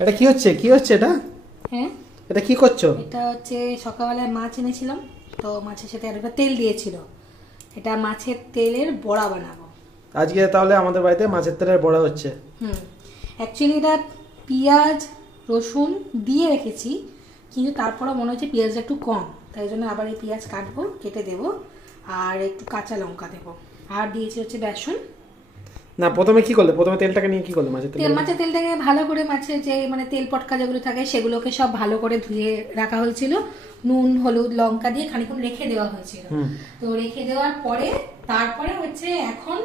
এটা কি হচ্ছে এটা? হ্যাঁ, এটা কি করছো? এটা হচ্ছে সকালবেলায় মাছ এনেছিলাম, তো মাছের সাথে একটা তেল দিয়েছিল, এটা মাছের তেলের বড়া বানাবো আজকে। তাহলে আমাদের বাড়িতে মাছের তেলের বড়া হচ্ছে। অ্যাকচুয়ালি এটা পেঁয়াজ রসুন দিয়ে রেখেছি, কিন্তু তারপরে মনে হচ্ছে পেঁয়াজটা একটু কম, তাই জন্য আবার এই পেঁয়াজ কাটবো, কেটে দেবো, আর একটু কাঁচা লঙ্কা দেবো, আর দিয়েছি হচ্ছে বেসন। না, প্রথমে কি করলে? প্রথমে তেলটাকে নিয়ে কি করলে? মাছের তেলটাকে ভালো করে, মাছের যে মানে তেল পটকা যেগুলো থাকে সেগুলোকে সব ভালো করে ধুয়ে রাখা হয়েছিল, নুন হলুদ লঙ্কা দিয়ে খানিকক্ষণ রেখে দেওয়া হয়েছিল। তো রেখে দেওয়ার পরে তারপরে হচ্ছে এখন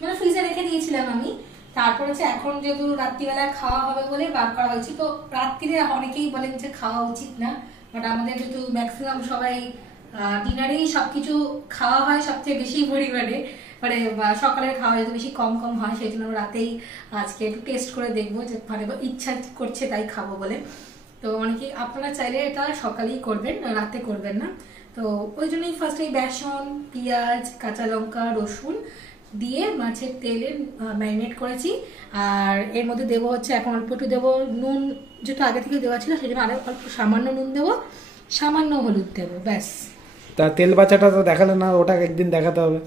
মানে ফ্রিজে রেখে দিয়েছিলাম আমি, তারপর হচ্ছে এখন যেহেতু রাত্রিবেলা খাওয়া হবে বলে বার করা হয়েছে। তো রাত্রিরে অনেকেই বলেন যে খাওয়া উচিত না, বাট আমাদের যেহেতু ম্যাক্সিমাম সবাই ডিনারেই সবকিছু খাওয়া হয় সবচেয়ে বেশি পরিমাণে, মানে সকালের খাওয়া যেহেতু বেশি কম কম হয়, সেই জন্য রাতেই আজকে একটু টেস্ট করে দেখবো, যে মানে ইচ্ছা করছে তাই খাবো বলে। তো অনেকে আপনারা চাইলে এটা সকালেই করবেন, রাতে করবেন না। তো ওই জন্যই ফার্স্টে বেসন পেঁয়াজ কাঁচা লঙ্কা রসুন দিয়ে মাছের তেলে ম্যারিনেট করেছি, আর এর মধ্যে দেবো হচ্ছে এখন অল্প একটু দেবো নুন, যেটা আগে থেকে দেওয়া ছিল সেই জন্য আরো অল্প সামান্য নুন দেবো, সামান্য হলুদ দেবো, ব্যাস। তা তেল বাচ্চাটা তো দেখালে না, ওটা একদিন দেখাতে হবে।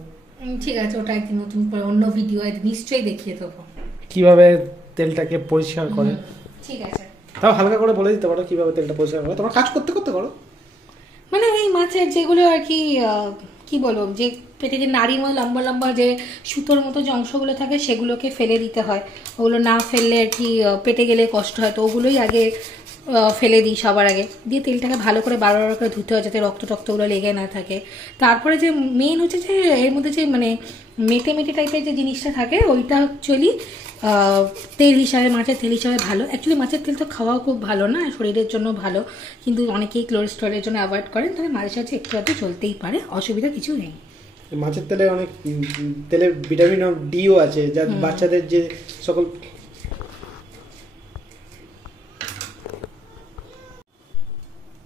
ঠিক আছে, ওটা একদিন নতুন করে অন্য ভিডিও নিশ্চয়ই দেখিয়ে দেবো কিভাবে তেলটাকে পরিষ্কার করে। ঠিক আছে, তাও হালকা করে বলে দিতে পারো কিভাবে তেলটা পরিষ্কার করে, তোমার কাজ করতে করতে করো। মানে ওই মাছের যেগুলো আর কি কি বলবো, যে পেটে যে নাড়ির মতো লম্বা লম্বা যে সুতোর মতো যে অংশগুলো থাকে সেগুলোকে ফেলে দিতে হয়, ওগুলো না ফেললে আর কি পেটে গেলে কষ্ট হয়, তো ওগুলোই আগে ফেলে দিই সবার আগে, দিয়ে তেলটাকে ভালো করে বারবার করে ধুতে হয় যাতে রক্ত টক্তগুলো লেগে না থাকে। তারপরে যে মেন হচ্ছে যে এর মধ্যে যে মানে মেটে মেটে টাইপের যে জিনিসটা থাকে ওইটা অ্যাকচুয়ালি তেল হিসাবে, মাছের তেল হিসাবে ভালো। অ্যাকচুয়ালি মাছের তেল তো খাওয়াও খুব ভালো না, শরীরের জন্য ভালো, কিন্তু অনেকেই কোলেস্টেরলের জন্য অ্যাভয়েড করেন, তবে মাঝে সাঝে একটু একটু চলতেই পারে, অসুবিধা কিছু নেই। মাছের তেলে অনেক তেলে ভিটামিন ডিও আছে, যা বাচ্চাদের যে সকল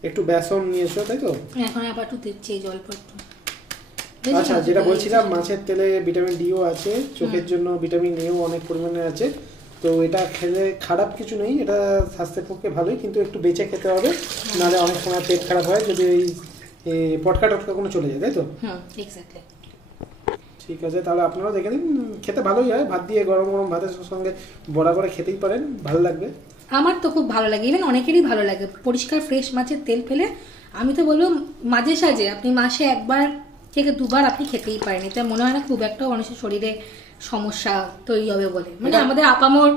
একটু বেসন নিয়েছো তাই তো? এখন আবার একটু দিচ্ছি জল একটু। আচ্ছা, যেটা বলছিলাম মাছের তেলে ভিটামিন ডিও আছে, চোখের জন্য ভিটামিন এও অনেক পরিমাণে আছে, তো এটা খেলে খারাপ কিছু নেই, এটা স্বাস্থ্যের পক্ষে ভালোই, কিন্তু একটু বেঁচে খেতে হবে, নাহলে অনেক সময় পেট খারাপ হয় যদি এই পটকা টটকা কোনো চলে যায়, তাই তো? এক্স্যাক্টলি। ঠিক আছে, তাহলে আপনারাও দেখে নিন, খেতে ভালোই হয়, ভাত দিয়ে গরম গরম ভাতের সঙ্গে বড়া করে খেতেই পারেন, ভালো লাগবে। আমার তো খুব ভালো লাগে, ইভেন অনেকেরই ভালো লাগে পরিষ্কার ফ্রেশ মাছের তেল ফেলে। আমি তো বলবো মাঝে সাঝে আপনি মাসে একবার থেকে দুবার আপনি খেতেই পারেন, এটা মনে হয় না খুব একটা মানুষের শরীরে সমস্যা তৈরি হবে বলে, মানে আমাদের আপামর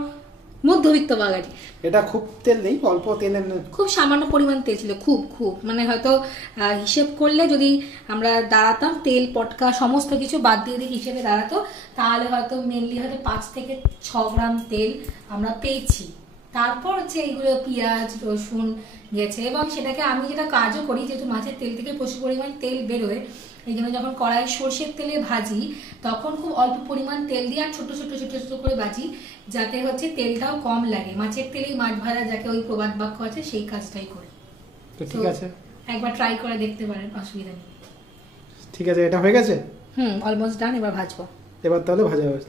মধ্যবিত্ত বাঙালি। এটা খুব তেল নেই, অল্প তেলের, খুব সামান্য পরিমাণ তেল ছিল, খুব খুব মানে হয়তো হিসেব করলে যদি আমরা দাঁড়াতাম তেল পটকা সমস্ত কিছু বাদ দিয়ে দিই হিসেবে দাঁড়াতো, তাহলে হয়তো মেনলি হয়তো 5 থেকে 6 গ্রাম তেল আমরা পেয়েছি। তারপর হচ্ছে এইগুলো পেঁয়াজ রসুন গেছে, এবং সেটাকে আমি যেটা কাজও করি, যেহেতু মাছের তেল থেকে প্রচুর পরিমাণ তেল বেরোয়, এই জন্য যখন কড়াই সর্ষের তেলে ভাজি তখন খুব অল্প পরিমাণ তেল দিয়ে আর ছোট ছোট ছোট ছোট করে ভাজি, যাতে হচ্ছে তেলটাও কম লাগে। মাছের তেলেই মাছ ভাজা, যাকে ওই প্রবাদ বাক্য আছে, সেই কাজটাই করি। ঠিক আছে, একবার ট্রাই করে দেখতে পারেন, অসুবিধা নেই। ঠিক আছে, এটা হয়ে গেছে, অলমোস্ট ডান। এবার ভাজবো, এবার তাহলে ভাজা হবে।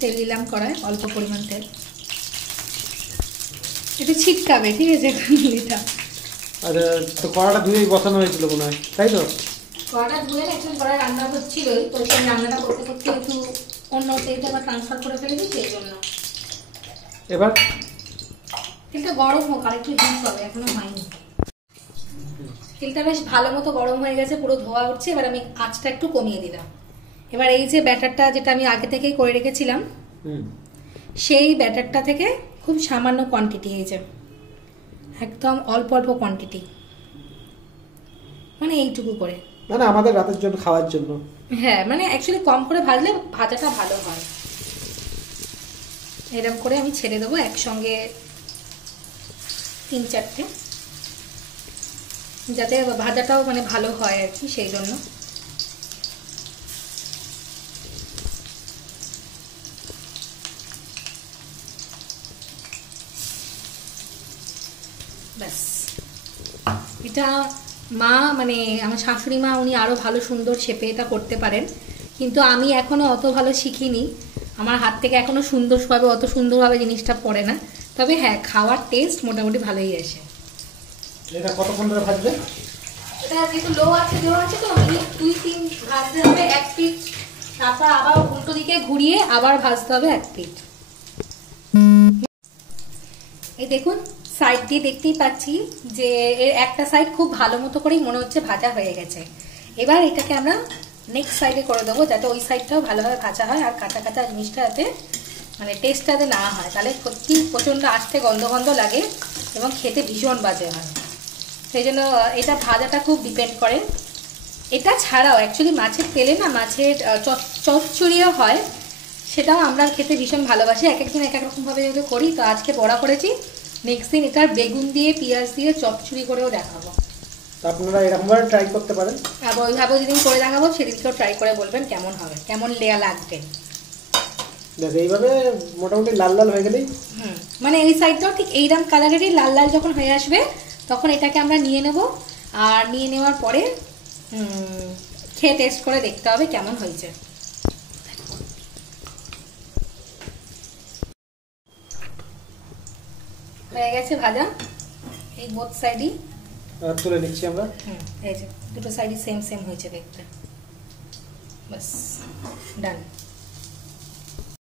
তেল দিলাম কড়াই, অল্প পরিমাণ তেল, একটু ছিটকাবে, ঠিক আছে? এটা আচ্ছা, তো কড়াটা ধুয়েই বসানো হয়েছিল মনে হয়, তাই তো? কড়াটা ধুয়ে একটু কড়াই রান্না হচ্ছিলই, তো সেই রান্নাটা করতে করতে একটু অন্য তেলটা আবার ট্রান্সফার করে ফেলে দিই, সেই জন্য। এবার তেলটা গরম হোক, আর একটু হিট হবে, এখনো হয়নি। তেলটা বেশ ভালো মতো গরম হয়ে গেছে, পুরো ধোয়া উঠছে, এবার আমি আঁচটা একটু কমিয়ে দিলাম। এবার এই যে ব্যাটারটা যেটা আমি আগে থেকেই করে রেখেছিলাম, সেই ব্যাটারটা থেকে খুব সামান্য কোয়ান্টিটি, এই যে একদম অল্প অল্প কোয়ান্টিটি, মানে এইটুকু করে, মানে আমাদের রাতের জন্য খাওয়ার জন্য। হ্যাঁ, মানে অ্যাকচুয়ালি কম করে ভাজলে ভাজাটা ভালো হয়। এরকম করে আমি ছেড়ে দেবো একসঙ্গে 3-4টে, যাতে ভাজাটাও মানে ভালো হয় আর কি, সেই জন্য। ব্যাস, এটা মা মানে আমার শাশুড়ি মা, উনি আরও ভালো সুন্দর শেপে এটা করতে পারেন, কিন্তু আমি এখনও অত ভালো শিখিনি। আমার হাত থেকে এখনো সুন্দরভাবে অত সুন্দরভাবে জিনিসটা পড়ে না, তবে হ্যাঁ খাওয়ার টেস্ট মোটামুটি ভালোই আসে। এটা কতক্ষণ ধরে ভাজবে? এটা যেহেতু লো আছে তো মিনিট 2-3 ভাজতে হবে এক পিঠ, তারপর আবার উল্টো দিকে ঘুরিয়ে আবার ভাজতে হবে এক পিঠ। এই দেখুন সাইড দিয়ে দেখতেই পাচ্ছি যে এর একটা সাইড খুব ভালো মতো করেই মনে হচ্ছে ভাজা হয়ে গেছে। এবার এটাকে আমরা নেক্সট সাইডে করে দেবো, যাতে ওই সাইডটাও ভালোভাবে ভাজা হয় আর কাঁচা কাঁচা জিনিসটা যাতে মানে টেস্টটাতে না হয়, তাহলে সত্যি প্রচণ্ড আস্তে গন্ধ গন্ধ লাগে এবং খেতে ভীষণ বাজে হয়। সেই জন্য এটা ভাজাটা খুব ডিপেন্ড করে। এটা ছাড়াও অ্যাকচুয়ালি মাছের তেলে না মাছের চচ্চড়িও হয়, সেটাও আমরা খেতে ভীষণ ভালোবাসি। এক একদিন এক এক রকমভাবে যেহেতু করি, তো আজকে বড়া করেছি, নেক্সট দিন এটার বেগুন দিয়ে পেঁয়াজ দিয়ে চচ্চড়ি করেও দেখাবো। আপনারা এরকমভাবে ট্রাই করতে পারেন। আবার ওইভাবে যেদিন করে দেখাবো সেদিনকেও ট্রাই করে বলবেন কেমন হবে, কেমন লেয়া লাগবে। দেখো এইভাবে মোটামুটি লাল লাল হয়ে গেলেই, মানে এই সাইডটাও ঠিক এইরকম কালারেরই লাল লাল যখন হয়ে আসবে তখন এটাকে আমরা নিয়ে নেব। আর নিয়ে নেওয়ার পরে খেয়ে টেস্ট করে দেখতে হবে কেমন হয়েছে। হয়ে গেছে ভাজা এই বোথ সাইডই, তুলে নিচ্ছি আমরা। এই যে দুটো সাইডই সেম সেম হয়েছে দেখতে, বাস ডান।